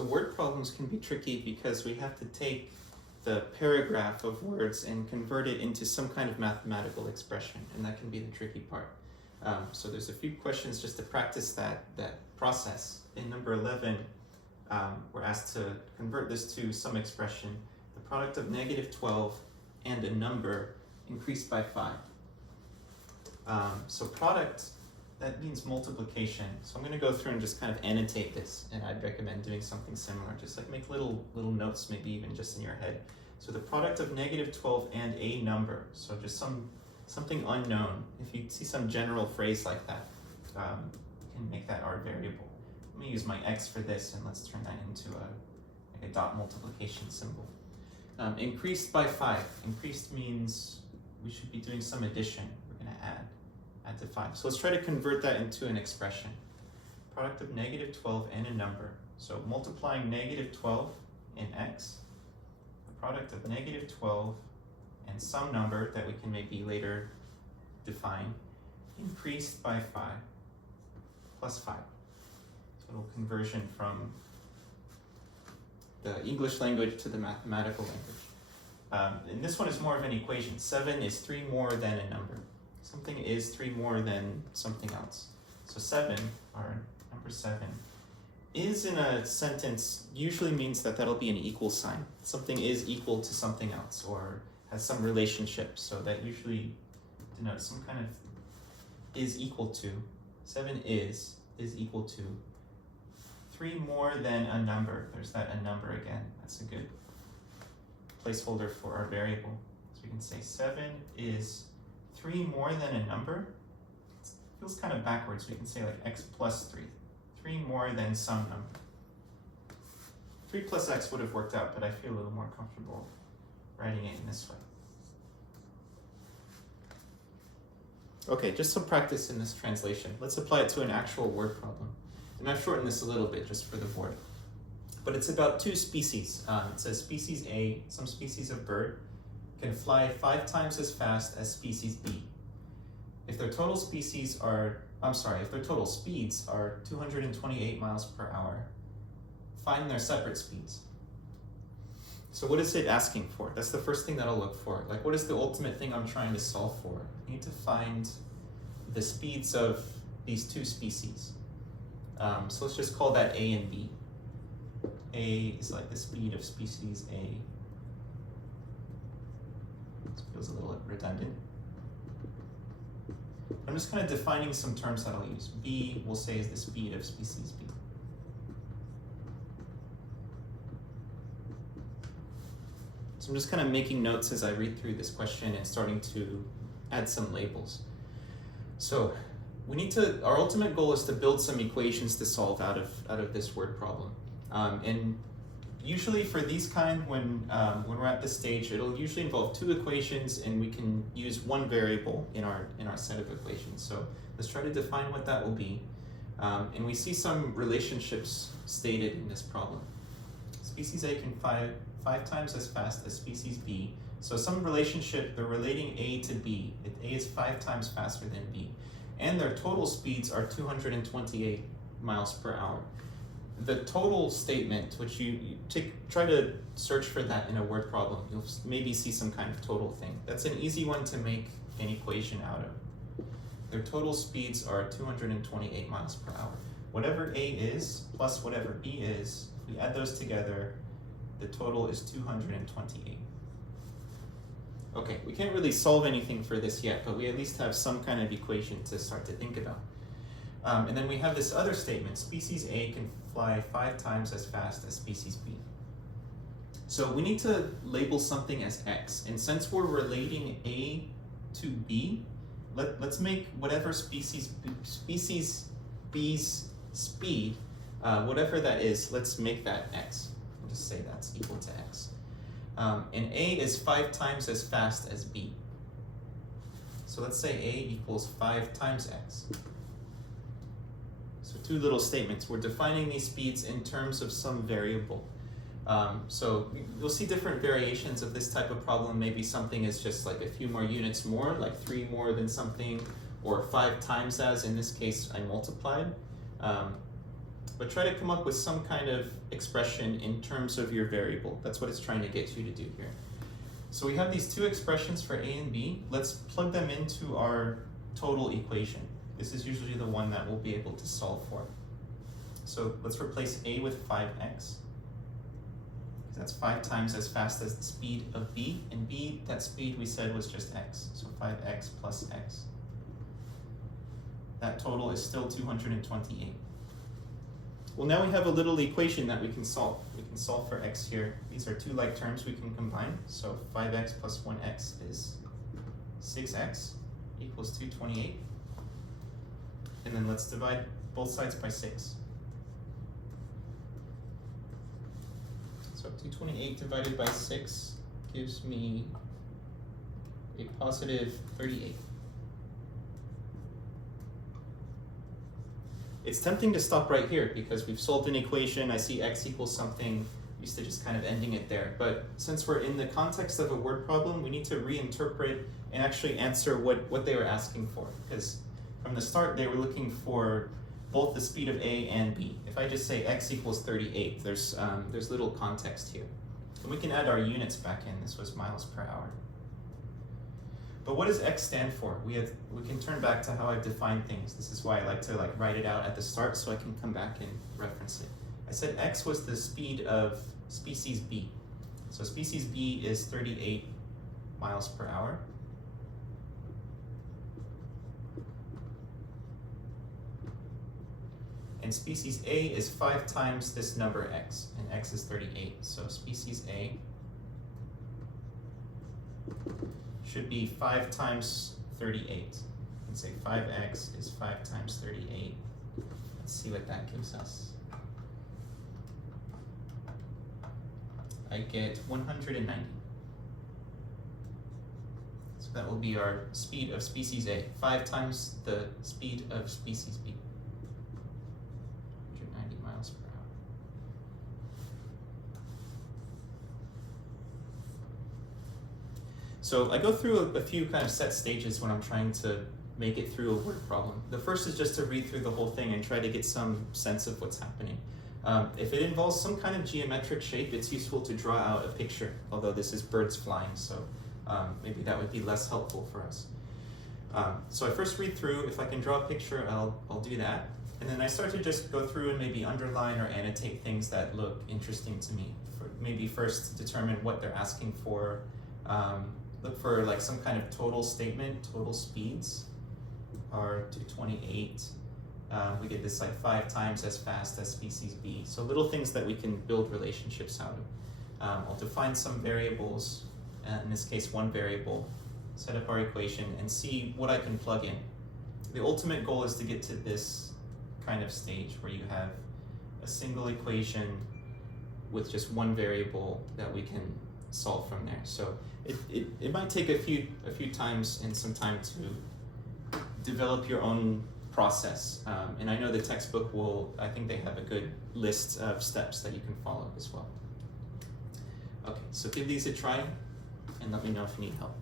So word problems can be tricky because we have to take the paragraph of words and convert it into some kind of mathematical expression, and that can be the tricky part. So there's a few questions just to practice that process. In number 11, we're asked to convert this to some expression. The product of negative 12 and a number increased by 5. So product, that means multiplication. So I'm going to go through and just kind of annotate this, and I'd recommend doing something similar. Just like make little notes, maybe even just in your head. So the product of negative 12 and a number. So just something unknown. If you see some general phrase like that, you can make that our variable. Let me use my x for this, and let's turn that into a dot multiplication symbol. Increased by 5. Increased means we should be doing some addition. We're going to add to 5. So let's try to convert that into an expression. Product of negative 12 and a number. So multiplying negative 12 in x, the product of negative 12 and some number that we can maybe later define, increased by 5 plus 5. So a little conversion from the English language to the mathematical language. And this one is more of an equation. 7 is 3 more than a number. Something is 3 more than something else. So 7, or number 7, is in a sentence usually means that that'll be an equal sign. Something is equal to something else or has some relationship. So that usually denotes some kind of is equal to. 7 is equal to 3 more than a number. There's that a number again. That's a good placeholder for our variable. So we can say 7 is 3 more than a number. It feels kind of backwards. We can say like x plus 3. 3 more than some number. 3 plus x would have worked out, but I feel a little more comfortable writing it in this way. Okay, just some practice in this translation. Let's apply it to an actual word problem. And I've shortened this a little bit just for the board. But it's about 2 species. It says species A, some species of bird, can fly 5 times as fast as species B. If their total speeds are 228 miles per hour, find their separate speeds. So what is it asking for? That's the first thing that I'll look for. Like, what is the ultimate thing I'm trying to solve for? I need to find the speeds of these 2 species. So let's just call that A and B. A is like the speed of species A. This feels a little redundant. I'm just kind of defining some terms that I'll use. B, we'll say, is the speed of species B. So I'm just kind of making notes as I read through this question and starting to add some labels. So our ultimate goal is to build some equations to solve out of this word problem. And usually for these kind, when we're at this stage, it'll usually involve 2 equations, and we can use 1 variable in our set of equations. So let's try to define what that will be. And we see some relationships stated in this problem. Species A can fly 5 times as fast as species B. So some relationship, they're relating A to B. A is 5 times faster than B. And their total speeds are 228 miles per hour. The total statement, which you try to search for that in a word problem, you'll maybe see some kind of total thing. That's an easy one to make an equation out of. Their total speeds are 228 miles per hour. Whatever A is plus whatever B is, we add those together, the total is 228. Okay, we can't really solve anything for this yet, but we at least have some kind of equation to start to think about. And then we have this other statement, species A can fly 5 times as fast as species B. So we need to label something as x, and since we're relating A to B, let's make whatever species B's speed, whatever that is, let's make that x. We'll just say that's equal to x. And A is 5 times as fast as B. So let's say A equals 5 times x. So 2 little statements. We're defining these speeds in terms of some variable. So you'll see different variations of this type of problem. Maybe something is just like a few more units more, like 3 more than something, or 5 times as, in this case I multiplied. but try to come up with some kind of expression in terms of your variable. That's what it's trying to get you to do here. So we have these two expressions for a and b. Let's plug them into our total equation. This is usually the one that we'll be able to solve for. So let's replace a with 5x. That's 5 times as fast as the speed of b, and b, that speed we said was just x, so 5x plus x. That total is still 228. Well, now we have a little equation that we can solve. We can solve for x here. These are two like terms we can combine, so 5x plus 1x is 6x equals 228. And then let's divide both sides by 6. So 228 divided by 6 gives me a positive 38. It's tempting to stop right here because we've solved an equation. I see x equals something, used to just kind of ending it there. But since we're in the context of a word problem, we need to reinterpret and actually answer what they were asking for. Because from the start, they were looking for both the speed of a and b. If I just say x equals 38, there's little context here. And we can add our units back in. This was miles per hour. But what does x stand for? We can turn back to how I've defined things. This is why I like to write it out at the start so I can come back and reference it. I said x was the speed of species b. So species b is 38 miles per hour. And species A is 5 times this number x, and x is 38. So species A should be 5 times 38. And say 5x is 5 times 38. Let's see what that gives us. I get 190. So that will be our speed of species A, 5 times the speed of species B. Miles per hour. So I go through a few kind of set stages when I'm trying to make it through a word problem. The first is just to read through the whole thing and try to get some sense of what's happening. If it involves some kind of geometric shape, it's useful to draw out a picture, although this is birds flying, so maybe that would be less helpful for us. So I first read through. If I can draw a picture, I'll do that. And then I start to just go through and maybe underline or annotate things that look interesting to me. Maybe first determine what they're asking for. Look for like some kind of total statement, total speeds are 228. We get this like 5 times as fast as species B. So little things that we can build relationships out of. I'll define some variables, in this case 1 variable, set up our equation and see what I can plug in. The ultimate goal is to get to this kind of stage where you have a single equation with just 1 variable that we can solve from there. So it might take a few times and some time to develop your own process. And I know the textbook I think they have a good list of steps that you can follow as well. Okay, so give these a try and let me know if you need help.